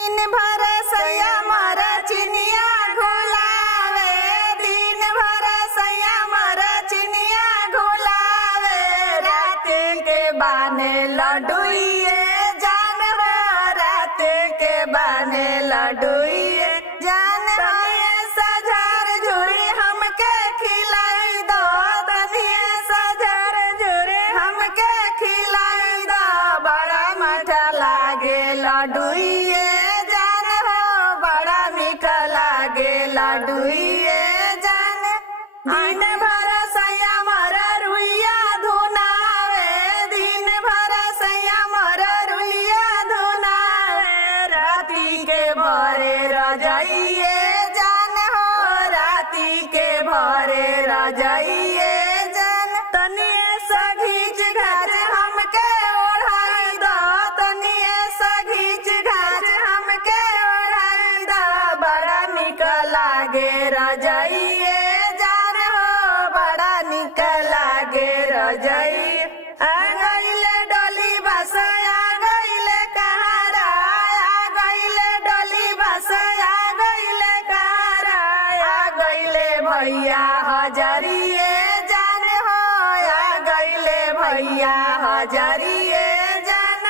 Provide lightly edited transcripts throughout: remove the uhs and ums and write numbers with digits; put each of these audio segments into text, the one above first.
दिन भर सैया मर चिनिया घुलावे, दिन भर सैया मर चिनिया घुलावे, रात के बाने लडुइए जान हो, रात के बाने लडुइए जान हो, सजार झुरी हमके खिलाई दो, तनिए सजार झुरी हमके खिलाई दो, बड़ा मीठा लागे लडुइए जान हो, बड़ा मीठा लागे लडुइए जान। दिन भर सैया मर रुइया धुनावे, दिन भर सैया मर रुइया धुनावे, राती के भरे रजाइए जान हो, राती के भरे रजाइए जान। तनिए सघीच घाच हमके ओढ़ाई दो, तनिए सघीच घाच हमके ओढ़ाई दो, बड़ा निक लागे रजाइए जान हो, बड़ा निक लागे रजाइए। आ गइले डोली बस आ गइले कहारा, आ गइले डोली बस आ गइले कहारा, आ गइले भैया हजरिए जान हो, आ गइले भैया हजरिए जान।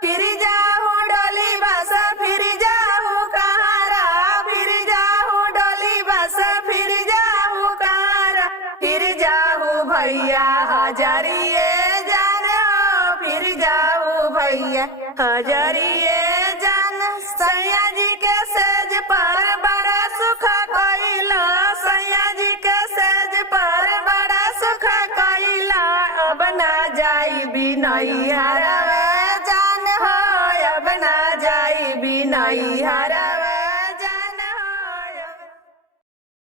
फिर जाहू डोली बस फिर जाहू कहारा, फिर जाहू डोली बस फिर जाहू कहारा, फिर जाहू भैया हजरिए जान हो, फिर जाहू भैया हजरिए जान। सैया जी के सेज पर बड़ा सुख कइला, सैया जी के सेज पर बड़ा सुख कइला, अब ना जाई बिनैया जान हो, अब ना जाई बिनैया